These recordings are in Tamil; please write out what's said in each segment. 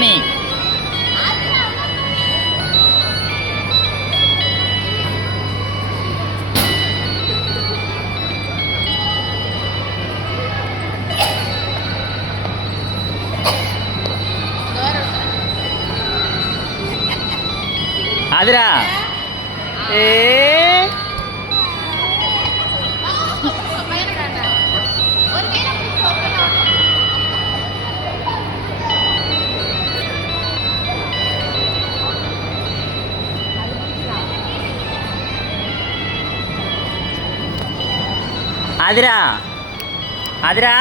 யானி ஆதிரா ஏ ஆதிரா ஆதிரா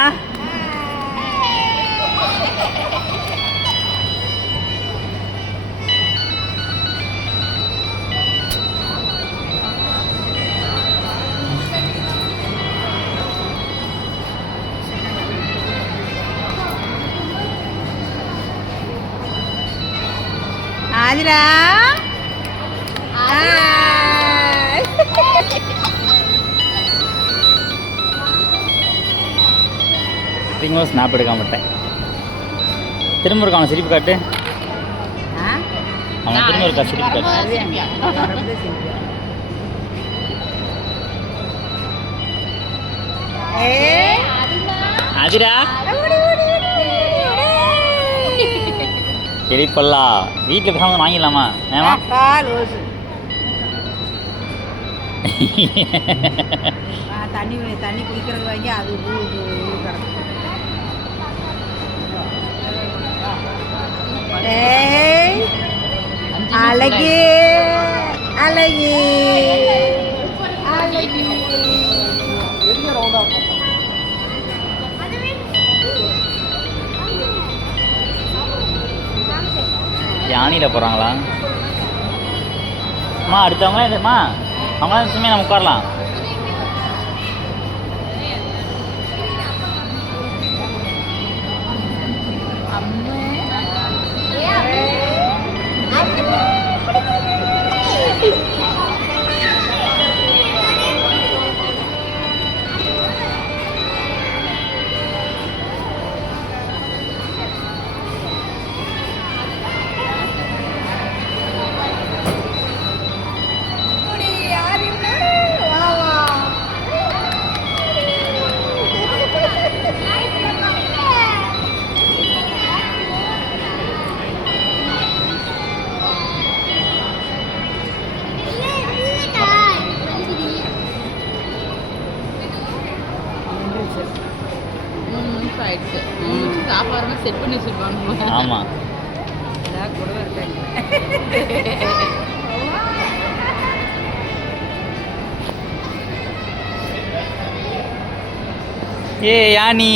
ஆதிரா திரும்ப ஸ்னாப் எடுக்க மாட்டேன். திரும்ப இருக்க அவனை சிரிப்பு காட்டு. அவன் திரும்ப இருக்கா சிரிப்பு காட்டு. ஆதிரா எரிப்பல்லா வீட்டில் பேசாமல் வாங்கிடலாமா ஏமா தண்ணி தண்ணி குடிக்கிறது வாங்கி அது அழகே அழகே அழகே யானியில் போகிறாங்களா அம்மா அடுத்தவங்களா இதுமா அவங்களாம் நிச்சயமே நம்ம உட்காரலாம். சாப்பாடு செட் பண்ணி வச்சுருப்பாங்க. ஆமாம் ஏ யானி